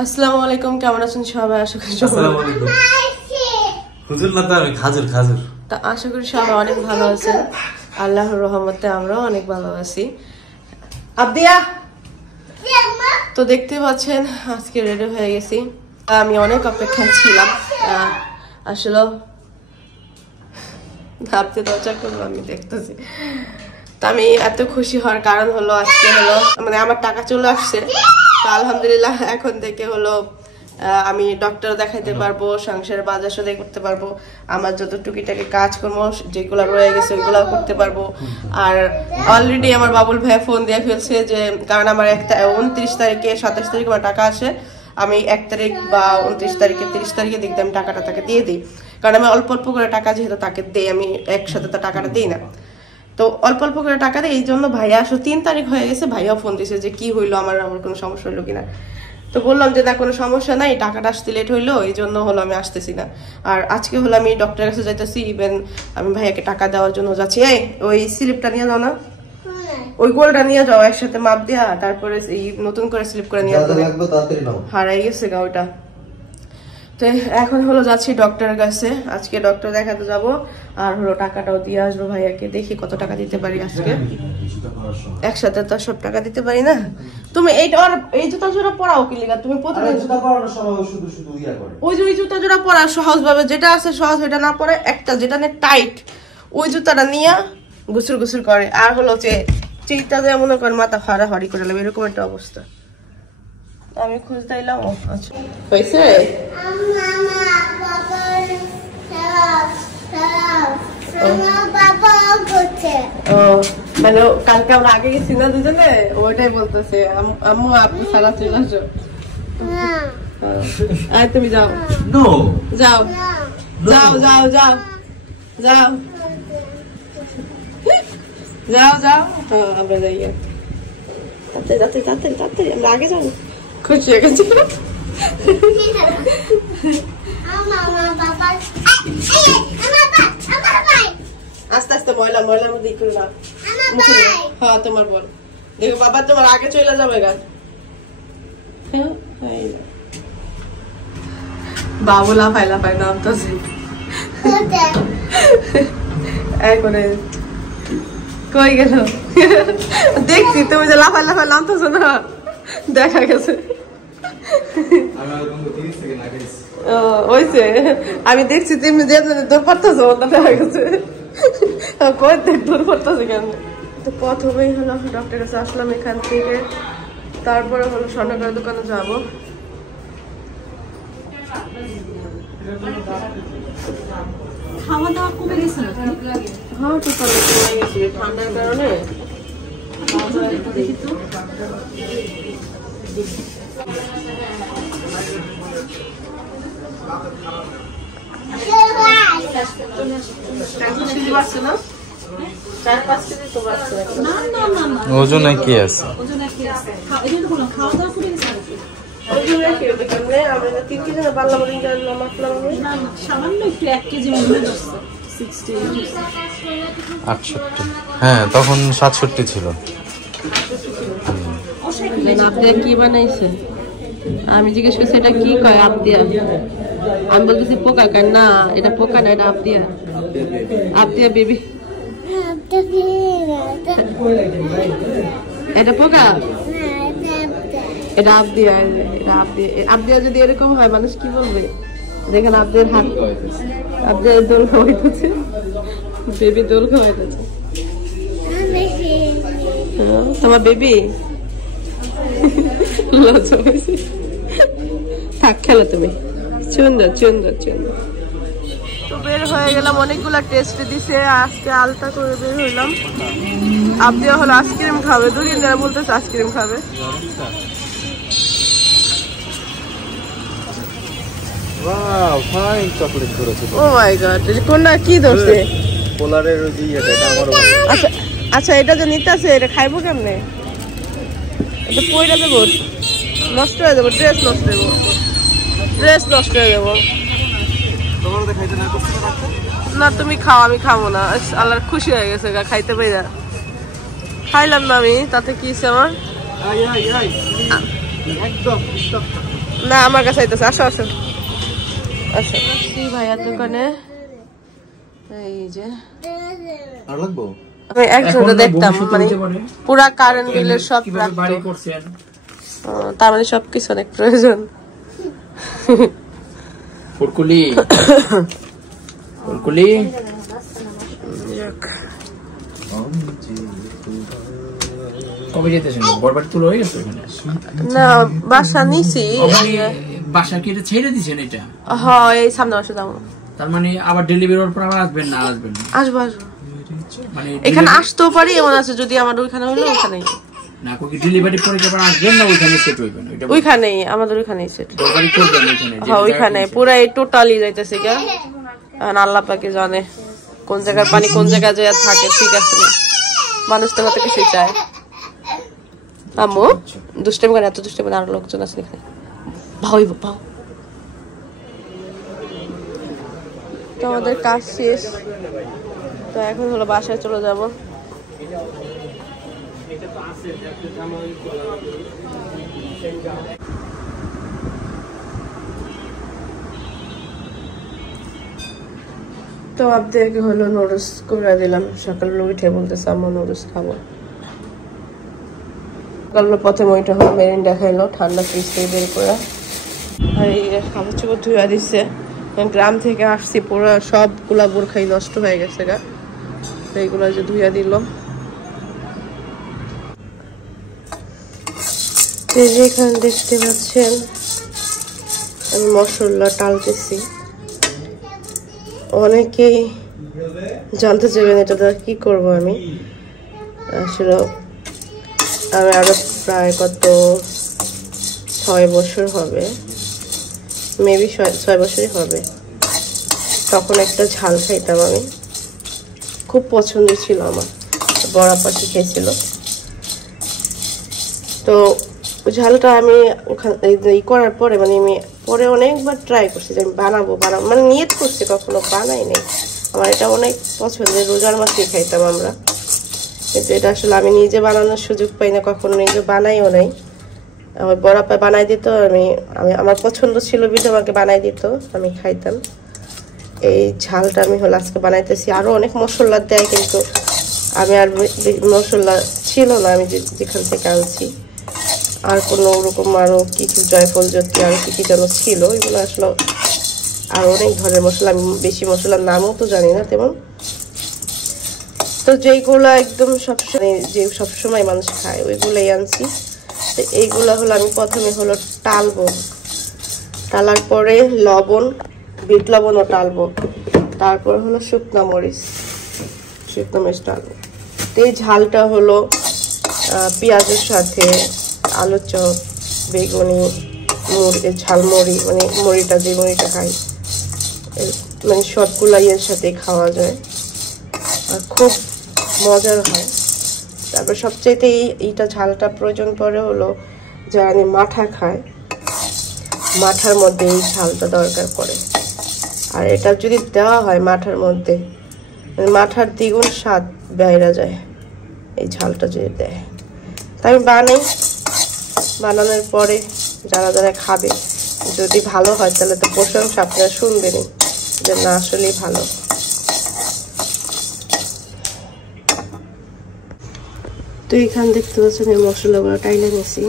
আসসালামু আলাইকুম, কেমন আছেন সবাই? আশা করি আসসালামু আলাইকুম। হুজুর না তো আমি খাজুর খাজুর। তা আশা করি সবাই অনেক ভালো আছেন। আল্লাহর রহমতে আমরাও অনেক ভালো আছি। আব্দিয়া তো দেখতে পাচ্ছেন আজকে রেডি হয়ে গেছি। আমি অনেক অপেক্ষা ছিলাম, আসলে ভাবতে দরজা করবো আমি দেখতেছি। তা আমি এত খুশি হওয়ার কারণ হলো আজকে হলো মানে আমার টাকা চলে আসছে। আলহামদুলিল্লাহ এখন থেকে হলো আমি ডক্টর দেখাইতে পারবো, সংসারের বাজার সদাই করতে পারবো, আমার যত টুকিটাকি কাজকর্ম যেগুলো রয়ে গেছে ওইগুলো করতে পারবো। আর অলরেডি আমার বাবুল ভাই ফোন দিয়ে ফেলছে যে কারণ আমার 29 তারিখে 27 তারিখে আমার টাকা আসে, আমি 1 তারিখ বা 29 তারিখে 30 তারিখে দেখতে আমি টাকাটা তাকে দিয়ে দিই। কারণ আমি অল্প অল্প করে টাকা যেহেতু তাকে দিই, আমি একসাথে তো টাকাটা দিই না, তো অল্প অল্প করে টাকা দেয়। এই জন্য ভাইয়া আসলে 3 তারিখ হয়ে গেছে, ভাইয়া ফোন দিয়েছে যে কি হইলো, আমার কোনো সমস্যা হইলো কিনা। তো বললাম যে না কোনো সমস্যা নাই, টাকাটা আসতে লেট হইলো এই জন্য হলো আমি আসতেছি না। আর আজকে হলো আমি ডক্টরের কাছে যাইতেছি, ইভেন আমি ভাইয়াকে টাকা দেওয়ার জন্য যাচ্ছি। এই ওই স্লিপটা নিয়ে যাও না, ওই গোলটা নিয়ে যাও একসাথে মাপ দিয়া, তারপরে এই নতুন করে স্লিপ করে নিয়ে যাবে, হারাই গেছে গা ওইটা। তো এখন হলো যাচ্ছি ডক্টরের কাছে, আজকে ডক্টর দেখাতে যাব আর হলো টাকাটাও দিয়ে আসবো ভাইয়াকে, দেখি কত টাকা দিতে পারি আজকে। একসাথে তো সব টাকা দিতে পারি না। তুমি এই জুতা জোড়া পরাও কি লিগা? তুমি প্রতিদিন জুতা পরানোর সময় শুধু শুধু ইয়া করে ওই যে ওই জুতা জোড়া পরা সহজ ভাবে যেটা আছে সহজ, ওইটা না পরে একটা যেটা নে টাইট ওই জুতাটা নিয়ে গুসুর গুসুর করে। আর হলো যে চিন্তা যে মনে করেন মাথা হাড়াহাড়ি করে নেবে, এরকম একটা অবস্থা। আমি খুঁজতে এলাম। আচ্ছা হয়েছে মানে কালকে আমরা আগে গেছি না দুজনে, ওইটাই বলতেছে আম্মু আপনি সারা চলে আসো। তুমি যাও যাও যাও যাও যাও যাও যাও যাও আমরা যাই, তাড়াতাড়ি তাড়াতাড়ি তাড়াতাড়ি তাড়াতাড়ি আমরা আগে যাবো। খুশি হয়ে গেছি। আস্তে আস্তে ময়লা ময়লার মধ্যে করে দাও। হ্যাঁ তোমার বল, দেখো বাবা তোমার আগে চলে যাবে গা। বাবুলা ফাইলা ফাই নাম তো করে কই গেল দেখছি, তুমি যে লাফাই লাফাই নামতেছো না দেখা গেছে। আমি দেখছি তুমি যে দৌড় পড়তেছো দেখা গেছে, দৌড় পড়তেছে কেন। তো প্রথমেই হলো ডক্টরের কাছে আসলাম এখান থেকে, তারপরে হলো স্বর্ণকারের দোকানে যাবো। খাওয়া দাওয়া কমে গেছে না? হ্যাঁ তো কমে গেছে ঠান্ডার কারণে। ওজন কি আছে? হ্যাঁ তখন 67 ছিল। কি বানাইছে? আমি জিজ্ঞেস করছি এটা কি কয়? আবদিয়া। আমি বলতেছি পোকা কয় না, এটা পোকা না, এটা আবদিয়া। আবদিয়া বেবি, এটা পোকা, এটা আবদিয়া। এটা আবদিয়া। আবদিয়া যদি এরকম হয় মানুষ কি বলবে? দেখেন আবদিয়ার হাত, আবদিয়ার দোল খাওয়াইতেছে, বেবি দোল খাওয়াইতেছে। তোমার বেবি থাক খেলো তুমি, সুন্দর সুন্দর সুন্দর। তো বের হয়ে গেলাম, অনেকগুলা টেস্ট দিছে, আজকে আলতা করে বের হইলাম। আবদিয়া হলো আইসক্রিম খাবে, দুদিন ধরে বলতেছে আইসক্রিম খাবে। ওয়াও ফাইন চকলেট করেছে। ও মাই গড, কোনটা কি ধরছে? পোলারের ওই যে এটা আমারও। আচ্ছা আচ্ছা, এটা যে নিতেছে এটা খাইবো কেমনে? এটা পয়টা দেবো, নষ্ট হয়ে যাবো, ড্রেস নষ্ট হয়ে যাবো, ড্রেস নষ্ট হয়ে যাবো। না তুমি খাও, আমি খাবো না। আল্লাহর খুশি হয়ে গেছে গা খাইতে পাই না, খাইলাম না আমি, তাতে কি আমার একদম না আমার কাছে আইতেছে। আসো আসো আসো ভাইয়ার দোকানে। এই যে আর লাগবো আমি একসাথে দেখতাম মানে পুরা কারেন্ট বিলের সব তার মানে সবকিছু অনেক প্রয়োজন। কবে যেতেছেন? বরবাদ তুলো হয়ে গেছে ওখানে? না বাসা নিছি। বাসা কি এটা ছেড়ে দিছেন? এটা হ্যাঁ এই সামনে মাসে যাবো। তার মানে আবার ডেলিভারি হওয়ার পর আবার আসবেন না? আসবেন আসবো আসবো, মানে এখানে আসতেও পারি এমন আছে যদি আমার ওইখানে হইলো ওখানেই না কোকি ডেলিভারি পরে কি আবার আসবেন না ওইখানে সেট হইবেন? ওইটা ওইখানেই আমাদের ওইখানেই সেট। ডেলিভারি করবেন ওইখানে? হ্যাঁ ওইখানে পুরো এই টোটালি যাইতেছে গা। আর আল্লাহ পাকে জানে কোন জায়গার পানি কোন জায়গায় যায় থাকে। ঠিক আছে মানুষ তো কত কিছু চায়। আম্মু দুষ্টামি করে, এত দুষ্টামি করে, আরো লোকজন আছে এখানে। ভাই ভাও তো আমাদের কাজ শেষ, তো এখন হলো বাসায় চলে যাব। তো আপনাদেরকে হলো নুডলস করে দিলাম। সকালে উঠে বলতেছে আম্মু নুডলস খাবো। সকালে প্রথমে ওইটা হলো মেরিন্ডা খাইলো ঠান্ডা ফ্রিজ থেকে বের করে। আর এই কাপড় চোপড় ধুয়া দিচ্ছে। গ্রাম থেকে আসছি পুরো সবগুলা বোরখাই নষ্ট হয়ে গেছে গা, তো এইগুলো যে ধুয়া দিল। এখানে দেখতে পাচ্ছেন আমি মশলা টালতেছি। অনেকেই জানতে চাইবেন এটা দ্বারা কি করবো আমি। আসলে আমি আরো প্রায় কত 6 বছর হবে, মেবি 6 বছরই হবে, তখন একটা ঝাল খাইতাম আমি, খুব পছন্দ ছিল আমার, বড় আপা শিখেছিল। তো ঝালটা আমি ওখানে করার পরে মানে আমি পরে অনেকবার ট্রাই করছি যে আমি বানাবো মানে নিয়ত করছি, কখনো বানাই নাই। আমার এটা অনেক পছন্দের, রোজার মাসে খাইতাম আমরা, কিন্তু এটা আসলে আমি নিজে বানানোর সুযোগ পাই না, কখনো নিজে বানাইও নাই। আমার বড় আপা বানাই দিত, আমি আমার পছন্দ ছিল বিধে আমাকে বানাই দিত, আমি খাইতাম। এই ঝালটা আমি হলো আজকে বানাইতেছি। আরো অনেক মশলা দেয় কিন্তু আমি আর মশলা ছিল না আমি যেখান থেকে আনছি, আর কোনো ওরকম আরো কিছু জয়ফল জ্যোতি আরো কি যেন ছিল, এগুলো আসলে আর অনেক ধরনের মশলা, আমি বেশি মশলার নামও তো জানি না তেমন। তো যেইগুলো একদম সবসময় মানুষ খায় ওইগুলোই আনছি। তো এইগুলো হলো আমি প্রথমে হলো টালবো, টালার পরে লবণ, বিট লবণও টালবো, তারপর হলো শুকনা মরিচ টালবো। তো এই ঝালটা হলো পেঁয়াজের সাথে আলু চপ, বেগুনি, ঝালমুড়ি মানে মুড়িটা যে মুড়িটা খাই মানে সবগুলা এর সাথে খাওয়া যায় আর খুব মজার হয়। তারপর সবচাইতে এইটা ঝালটা প্রয়োজন পড়ে হলো যারা আমি মাঠা খায়, মাঠার মধ্যে এই ঝালটা দরকার পড়ে। আর এটা যদি দেওয়া হয় মাঠার মধ্যে, মাঠার দ্বিগুণ স্বাদ বাইরা যায় এই ঝালটা যদি দেয়। তাই আমি বানাই, বানানোর পরে যারা যারা খাবে যদি ভালো হয় তাহলে তো প্রশংসা আপনারা শুনবেনই যে না আসলেই ভালো। তো এখানে দেখতে পাচ্ছেন এই মশলাগুলো টাইলে নিয়েছি।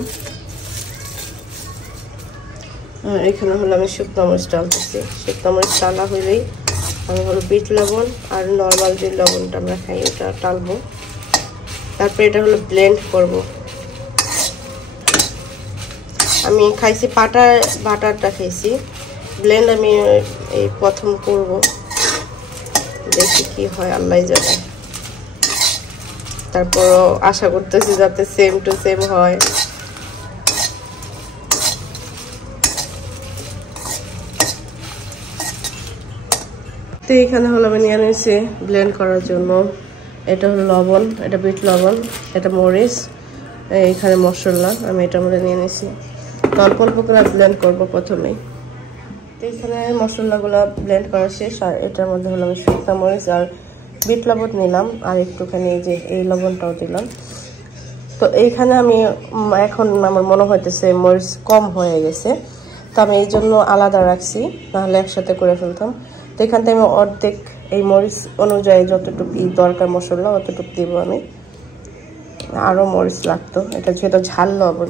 আর এখানে হলো আমি শুকনো মরিচ ডালতেছি। শুকনো মরিচ ডালা হইলেই আমি হলো বিট লবণ আর নর্মাল যে লবণটা আমরা খাই ওটা টালবো। তারপর এটা হলো ব্লেন্ড করব। আমি খাইছি বাটারটা খাইছি, ব্লেন্ড আমি এই প্রথম করব, দেখি কি হয় আল্লাহ জানে। তারপরও আশা করতেছি যাতে সেম টু সেম হয়। তো এখানে হলো আমি নিয়ে নিয়েছি ব্লেন্ড করার জন্য। এটা হলো লবণ, এটা বিট লবণ, এটা মরিচ, এইখানে মশলা আমি এটার মধ্যে নিয়ে নিয়েছি। অল্প অল্প করে ব্লেন্ড করবো প্রথমেই। তো এখানে মশলাগুলো ব্লেন্ড করা শেষ। আর এটার মধ্যে হলো আমি শুকনো মরিচ আর বিট লবণ নিলাম, আর একটুখানি যে এই লবণটাও দিলাম। তো এইখানে আমি এখন আমার মনে হইতেছে মরিচ কম হয়ে গেছে, তো আমি এই জন্য আলাদা রাখছি, নাহলে একসাথে করে ফেলতাম। তো এখান থেকে আমি অর্ধেক এই মরিচ অনুযায়ী যতটুকু দরকার মশলা অতটুকু দিব আমি। আরও মরিচ লাগতো, এটা যেহেতু ঝাল লবণ।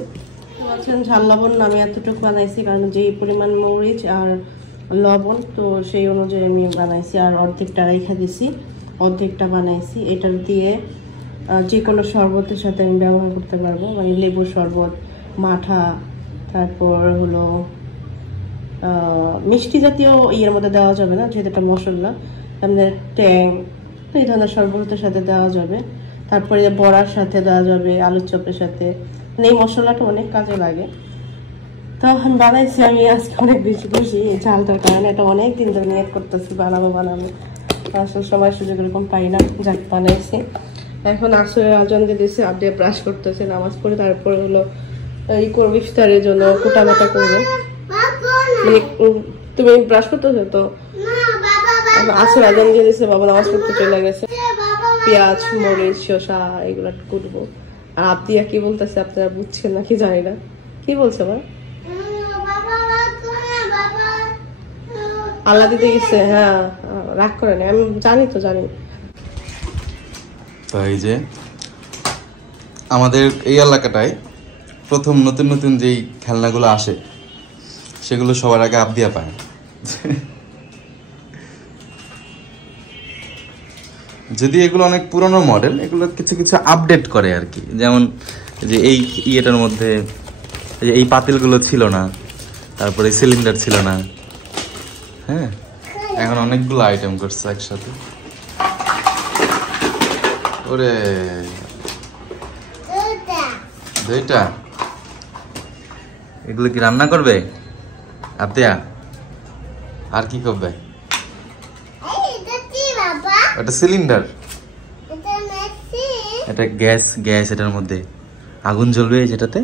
বলছেন ঝাল লবণ আমি এতটুকু বানাইছি, কারণ যেই পরিমাণ মরিচ আর লবণ তো সেই অনুযায়ী আমি বানাইছি। আর অর্ধেকটা রেখে দিছি, অর্ধেকটা বানাইছি। এটা দিয়ে যে কোনো শরবতের সাথে আমি ব্যবহার করতে পারবো, মানে লেবুর শরবত, মাঠা, তারপর হলো মিষ্টি জাতীয় ইয়ের মধ্যে দেওয়া যাবে না, যেহেতু এটা মশলা, আমাদের ট্যাং, তো এই ধরনের শরবতের সাথে দেওয়া যাবে। তারপরে বড়ার সাথে দেওয়া যাবে, আলুর চপের সাথে, মানে এই মশলাটা অনেক কাজে লাগে। তো বানাইছি আমি আজকে অনেক বেশি খুশি এই ঝালটার কারণে। এটা অনেক দিন ধরে নিয়ত করতেছি বানাবো, আসলে সময় সুযোগ এরকম পাই না, যাক বানাইছি। এখন আসরের আজান দিয়ে দিয়েছে, আপনি ব্রাশ করতেছে, নামাজ পড়ে তারপরে হলো এই করবো ইফতারের জন্য কুটাবাটা করবো। মানে তুমি ব্রাশ করতেছো তো, আসরের আজান দিয়ে দিয়েছে, বাবা নামাজ পড়তে চলে গেছে। পেঁয়াজ, মরিচ, শসা এগুলো কুটবো। আর আবদিয়া কি বলতেছে আপনারা বুঝছেন নাকি জানি না, কি বলছে মা? আল্লাহ দিতে গেছে, হ্যাঁ রাগ করে না, আমি জানি তো জানি। তো এই যে আমাদের এই এলাকাটায় প্রথম নতুন নতুন যেই খেলনাগুলো আসে সেগুলো সবার আগে আবদিয়া পায়। যদি এগুলো অনেক পুরনো মডেল, এগুলো কিছু কিছু আপডেট করে আর কি। যেমন যে এই ইয়েটার মধ্যে এই পাতিলগুলো ছিল না, তারপরে সিলিন্ডার ছিল না। হ্যাঁ, এখন অনেকগুলো আইটেম করছে একসাথে। ওরে দুইটা, এগুলো কি রান্না করবে আবদিয়া? আর কি করবে? এটা সিলিন্ডার, এটা গ্যাস। গ্যাস এটার মধ্যে আগুন জ্বলবে, যেটাতে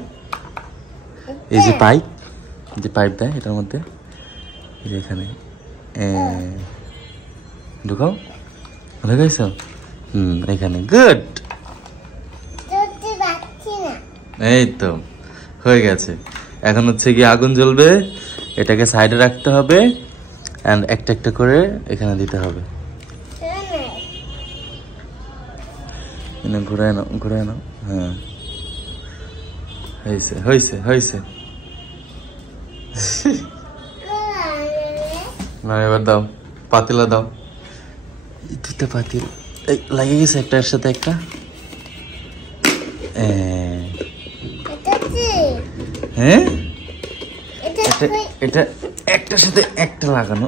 এই যে পাইপ, যে পাইপ দেয় এটার মধ্যে, এই যে এখানে ঢুকাও, ঢুকাইছো? এখানে গুড। এই তো হয়ে গেছে। এখন হচ্ছে কি আগুন জ্বলবে, এটাকে সাইডে রাখতে হবে, এন্ড একটা একটা করে এখানে দিতে হবে। ঘুরায় নাও, ঘুরায় নাও। হ্যাঁ, হয়েছে হয়েছে হয়েছে। না এবার দাও, পাতিলা দাও। দুটা পাতিল লাগে গেছে একটার সাথে একটা। হ্যাঁ, এটা একটার সাথে একটা লাগানো।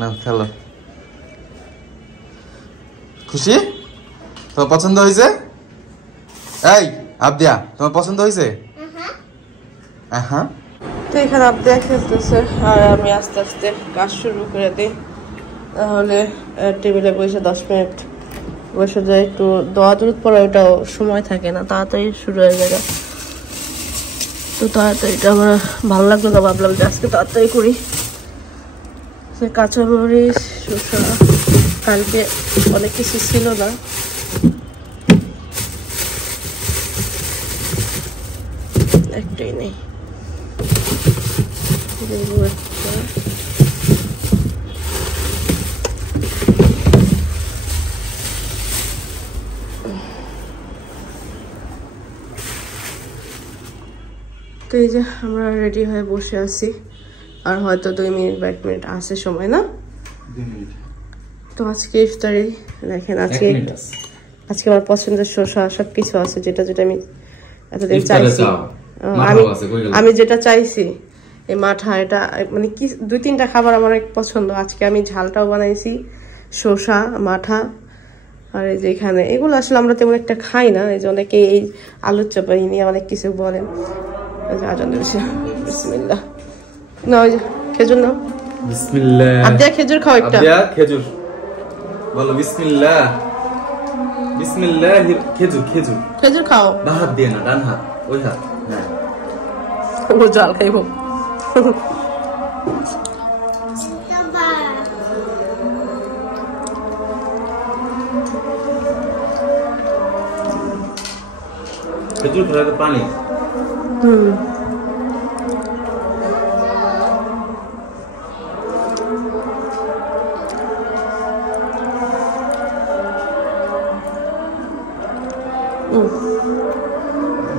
না খেলো। খুশি? তোমার পছন্দ হয়েছে? এই আবদিয়া, তোমার পছন্দ হয়েছে? হ্যাঁ। তো এখানে আবদিয়া খেলতেছে আর আমি আস্তে আস্তে কাজ শুরু করে দিই, তাহলে টেবিলে বসে 10 মিনিট বসে যায়, একটু দোয়া দূরত পরে ওটাও সময় থাকে না, তাড়াতাড়ি শুরু হয়ে যায়। তো তাড়াতাড়ি এটা আমার ভালো লাগলো না, ভাবলাম যে আজকে তাড়াতাড়ি করি। কাঁচামরিচ, শসা, কালকে অনেক কিছু ছিল না, একটাই নেই। তো এই যে আমরা রেডি হয়ে বসে আছি, আর হয়তো 2 মিনিট বা 1 মিনিট আছে সময়, না? তো আজকে ইফতারি দেখেন, আজকে আমার পছন্দের শসা সবকিছু আছে, যেটা যেটা আমি এতদিন চাইছি। আমি যেটা চাইছি এই মাঠা, এটা মানে কি 2-3টা খাবার আমার অনেক পছন্দ। আজকে আমি ঝালটাও বানাইছি, শসা, মাঠা, আর এই যে এখানে এগুলো আসলে আমরা তেমন একটা খাই না, এই যে অনেকে এই আলুর চপ নিয়ে অনেক কিছু বলেন। বিসমিল্লাহ, না ওই যে খেজুর নাও। বিসমিল্লাহ। আবদিয়া খেজুর খাও একটা। আবদিয়া খেজুর বলো। বিসমিল্লাহ, বিসমিল্লাহ। খেজুর, খেজুর, খেজুর খাও। বাম হাত দিয়ে না, ডান হাত, ওই হাত। হ্যাঁ, ও জল খাইবো। খেজুর খেলে তো পানি।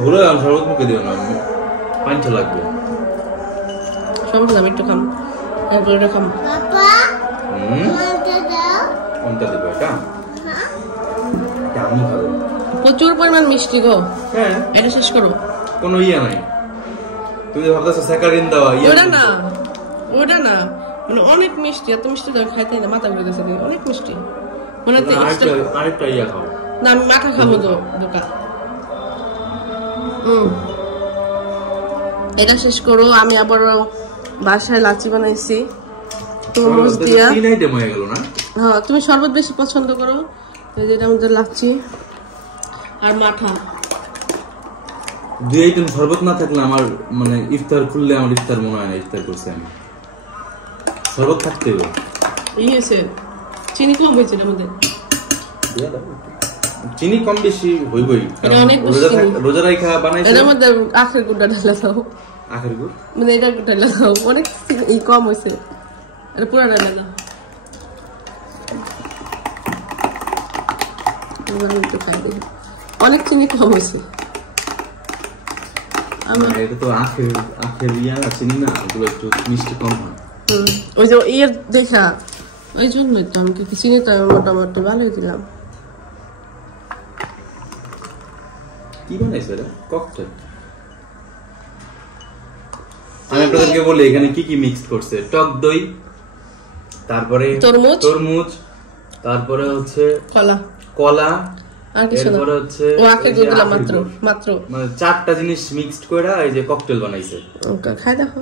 ভুলে গেলাম শরবত মুখে দিও না, পানিটা লাগবে। শরবত আমি একটু খাম, এরপর এটা খাম। কোনটা দেবো? এটা আমি খাবো। প্রচুর পরিমাণ মিষ্টি গো। হ্যাঁ, এটা শেষ করো। কোনো ইয়ে নাই, তুমি ভাবতেছো স্যাকারিন দেওয়া ইয়ে। ওটা না, ওটা না, মানে অনেক মিষ্টি, এত মিষ্টি তো খাইতে না, মাথা ঘুরে গেছে। অনেক মিষ্টি মনে হচ্ছে। আরেকটা ইয়ে খাও না, আমি মাথা খাবো তো বোকা। এটা শেষ করো। আমি আবার বাসায় লাচি বানাইছি তরমুজ দিয়া। হ্যাঁ, তুমি শরবত বেশি পছন্দ করো, যেটা আমাদের লাচি আর মাঠা। 2 আইটেম শরবত না থাকলে আমার মানে ইফতার খুললে আমার ইফতার মনে হয় না ইফতার করছি আমি। শরবত থাকতে হবে। হয়েছে চিনি কম হয়েছে এর মধ্যে। চিনি কম বেশি হইবই, রোজা রাখা বানাইছে। এর মধ্যে আখের গুড়টা ঢালা দাও। আখের গুড় মানে এটা ঢালা দাও, অনেক কম হয়েছে। এটা পুরো ঢালা দাও। একটু খাই দিই, অনেক চিনি কম হয়েছে। এটা তো আখের ইয়া চিনি না, ওগুলো একটু মিষ্টি কম হয়। ওই যে ইয়ের দেখা, ওই জন্যই তো আমি চিনি তো মোটামুটি ভালোই দিলাম। কি বানাইছে এটা? ককটেল। আমি আপনাদেরকে বলি এখানে কি কি মিক্স করছে। টক দই, তারপরে তরমুজ, তারপরে হচ্ছে কলা, এরপরে হচ্ছে আখের গুড় দিলাম মাত্র। মানে 4টা জিনিস মিক্সড করে এই যে ককটেল বানাইছে। খাই দেখো।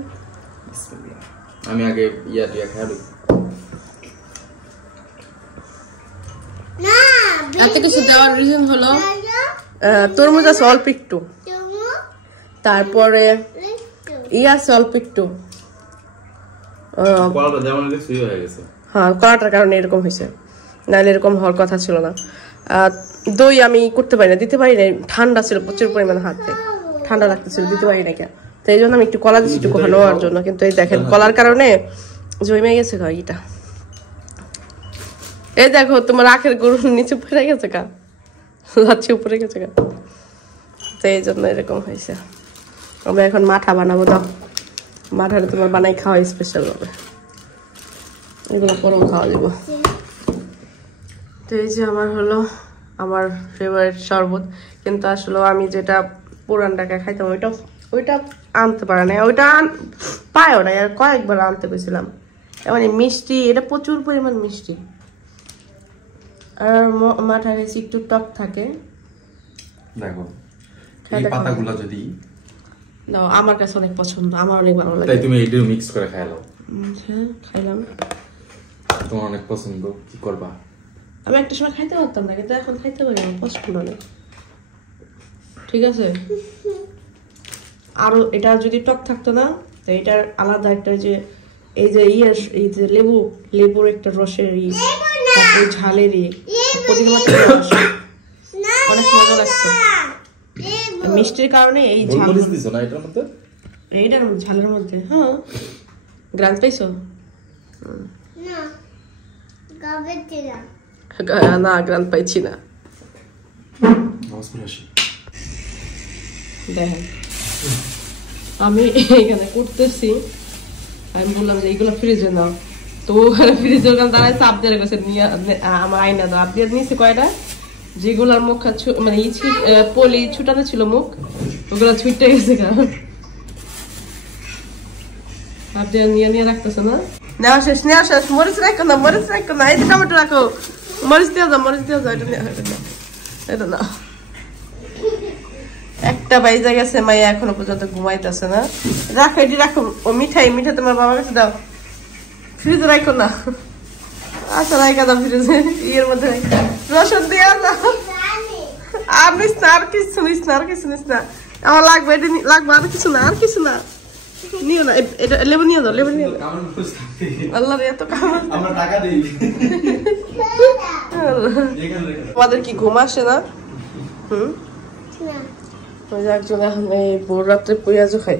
আমি আগে ইয়া দিয়ে খাবো। এত কিছু দেওয়ার রিজন হলো তরমুজ আছে অল্প একটু, তারপরে আছে অল্প একটু। হ্যাঁ, কলাটার কারণে এরকম হয়েছে, নাহলে এরকম হওয়ার কথা ছিল না। দই আমি করতে পারি না, দিতে পারি না, ঠান্ডা ছিল প্রচুর পরিমাণ, হাতে ঠান্ডা লাগতেছিল, দিতে পারি না কেন। তো এই জন্য আমি একটু কলা দিচ্ছি একটু ঘন হওয়ার জন্য। কিন্তু এই দেখেন কলার কারণে জমে গেছে ইটা। এই দেখো তোমার আখের গুড় নিচে পড়ে গেছে কা, লাচ্ছি উপরে গেছে কা, তো এই জন্য এরকম হয়েছে। আমরা এখন মাঠা বানাবো। দাও, মাঠাটা তোমার বানাই খাওয়া স্পেশাল ভাবে, এগুলো পরেও খাওয়া দিব। তো এই যে আমার হলো আমার ফেভারিট শরবত, কিন্তু আসলে আমি যেটা পুরান টাকা খাইতাম ওইটা আনতে পারে না, ওইটা পায়ও না। আর কয়েকবার আনতে গেছিলাম, মানে মিষ্টি, এটা প্রচুর পরিমাণ মিষ্টি। আর মাঠা খাইছি একটু টক থাকে। দেখো এই পাতাগুলো যদি দাও, আমার কাছে অনেক পছন্দ, আমার অনেক ভালো লাগে। তাই তুমি এইটা মিক্স করে খাইলো? হ্যাঁ, খাইলাম। তোমার অনেক পছন্দ, কি করবা? আমি একটা সময় খাইতে পারতাম না, কিন্তু এখন খাইতে পারি, আমার পছন্দ অনেক। ঠিক আছে, আরো এটা যদি টক থাকতো না, তো এটার আলাদা একটা যে এই যে লেবুর একটা রসের ঝালের অনেক মজা লাগতো। মিষ্টির কারণে এই ঝাল দিছো না এটার মধ্যে, এইটার ঝালের মধ্যে। হ্যাঁ, গ্রান পাইছো না? গ্রান পাইছি না। দেখেন আমি এখানে করতেছি, আমি বললাম যে এইগুলো ফ্রিজে নাও, তো ওখানে ফ্রিজের ওখানে দাঁড়ায় চাপ দিয়ে রেখেছে, নিয়ে আমার আইনা দাও। আপ দিয়ে নিয়েছে কয়টা, যেগুলার মুখ মানে পলি ছুটাতে ছিল মুখ, ওগুলো ছুটতে গেছে। আপ দিয়ে নিয়ে রাখতেছে না। নেওয়া শেষ, মরিচ রাখো না, এই যে টমেটো রাখো, মরিচ দিয়ে যাও, এটা না। একটা বাইজা গেছে, মাইয়া এখনো পর্যন্ত ঘুমাইতেছে না। রাখো, এটি রাখো। ও মিঠাই তোমার বাবার কাছে দাও, ফ্রিজে রাখো না। আচ্ছা, রাখা দাও ফ্রিজে, ইয়ের মধ্যে রসুন দিয়ে দাও। আর নিস না, আর কিছু নিস না, আমার লাগবে, এটা লাগবে, আর কিছু না, নিও না। এটা লেবু নিয়ে দাও, আল্লাহ এত কামাল। আমাদের কি ঘুম আসে না? ওই যে একজন এখন এই ভোর রাত্রে পেঁয়াজও খাই।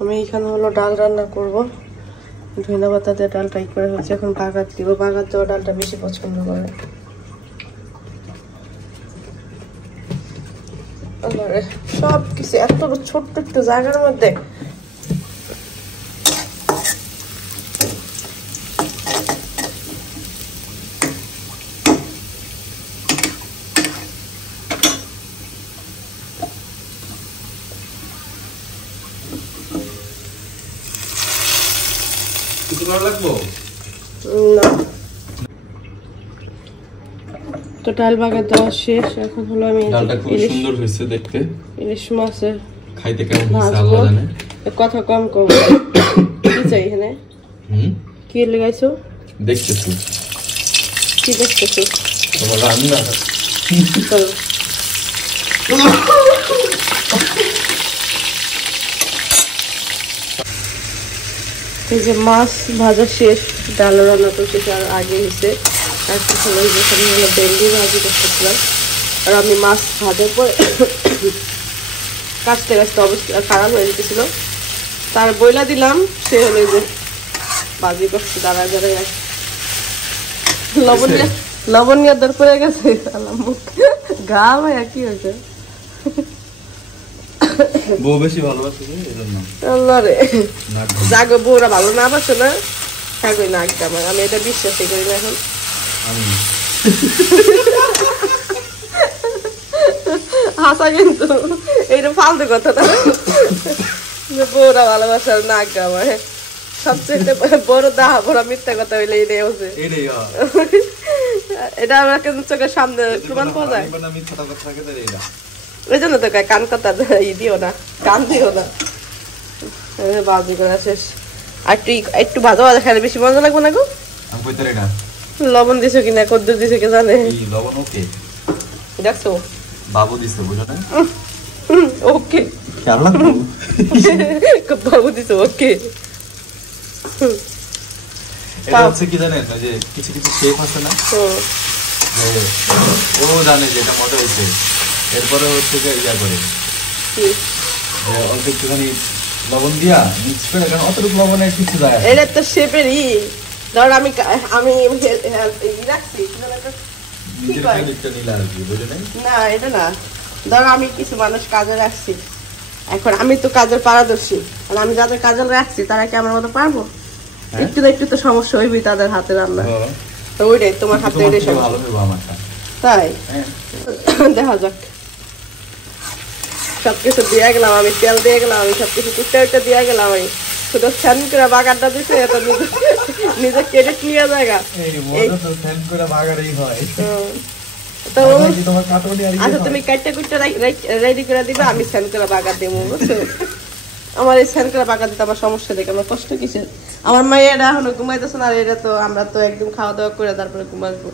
আমি এখানে হলো ডাল রান্না করব, ধনিয়া পাতা দিয়ে ডাল ট্রাই করে হচ্ছে। এখন বাগার দিব, বাগার দেওয়া ডালটা বেশি পছন্দ করে। সব কিছু এত ছোট্ট একটু জায়গার মধ্যে কিছু ভালো লাগবো না। তো ডাল বাগার দেওয়া শেষ। এখন হলো আমি ডালটা খুব সুন্দর হয়েছে দেখতে, ইলিশ মাছের খাইতে কেমন হয়েছে আল্লাহ জানে। কথা কম কম কি চাই এখানে? কি লাগাইছো? দেখতেছি কি দেখতেছো? তোমার রান্না। এই যে মাছ ভাজা শেষ, ডাল রান্না তো শেষ, আর আগে হয়েছে একটু সময় যেখানে হলো ভেন্ডি ভাজি করতেছিলাম। আর আমি মাছ ভাজার পর কাটতে কাটতে অবস্থা খারাপ হয়ে যেতেছিল, তার বইলা দিলাম, সে হলো যে ভাজি করছে দাঁড়ায় দাঁড়ায়। লবণ নিয়ে দর পড়ে গেছে, মুখ গা ভাইয়া কি হয়েছে? বউ বেশি ভালোবাসে এজন্য। আল্লাহ রে, জাগো বউরা ভালো না বাসে না, হ্যাঁ কই না আমার, আমি এটা বিশ্বাসই করি না এখন। হাসা কিন্তু এইটা ফালতু কথা না, বউরা ভালোবাসার না আমার সবচেয়ে বড় দাহা বড় মিথ্যা কথা হইলে এটাই হচ্ছে। এটা আমার কিন্তু চোখের সামনে প্রমাণ পাওয়া যায়, ওই জন্য তো কান কথা দিও না, কান দিও না। বাজি করা শেষ, আর একটু ভাজা ভাজা খেলে বেশি মজা লাগবে না গো। লবণ দিছো কিনা, কদ্দুর দিছো কে জানে। লবণ ওকে দেখছো বাবু দিছে, বুঝো না? ওকে কেমন বাবু দিছো ওকে। এটা হচ্ছে কি জানেন, ওই যে কিছু কিছু শেফ আছে না, যে ও জানে যে এটা মজা হয়েছে, এরপরে হচ্ছে যে ইয়া করে যে অল্প একটুখানি লবণ দিয়া মিক্স করে, কারণ অতটুকু লবণের কিছু যায়। এটা তো শেপেরই, ধর আমি রাখছি নিজের ক্রেডিটটা নিলে আর কি, বুঝে নাই? না এটা না, ধর আমি কিছু মানুষ কাজে রাখছি, এখন আমি তো কাজের পারদর্শী, আর আমি যাদের কাজে রাখছি তারা কি আমার মতো পারবো? একটু না একটু তো সমস্যা হইবি তাদের হাতে রান্না, তো ওইটাই তোমার হাতে এটাই সমস্যা। ভালো হইবো আমারটা, তাই দেখা যাক। সবকিছু দিয়ে গেলাম আমি, তেল দিয়ে গেলাম আমি, সবকিছু টুকটা দিয়ে গেলাম আমি, শুধু ফ্যান করে বাগারটা দিছে, এটা নিজে ক্রেডিট নিয়ে জায়গা। তো আচ্ছা তুমি কাটটা কুটটা রেডি করে দিবে, আমি ফ্যান করে বাগার দেবো, বুঝছো? আমার এই ফ্যান করে বাগার দিতে আমার সমস্যা দেখে আমার কষ্ট কিসের? আমার মায়েরা এখনো ঘুমাইতেছে না, আর এটা তো আমরা তো একদম খাওয়া দাওয়া করে তারপরে ঘুমাবো।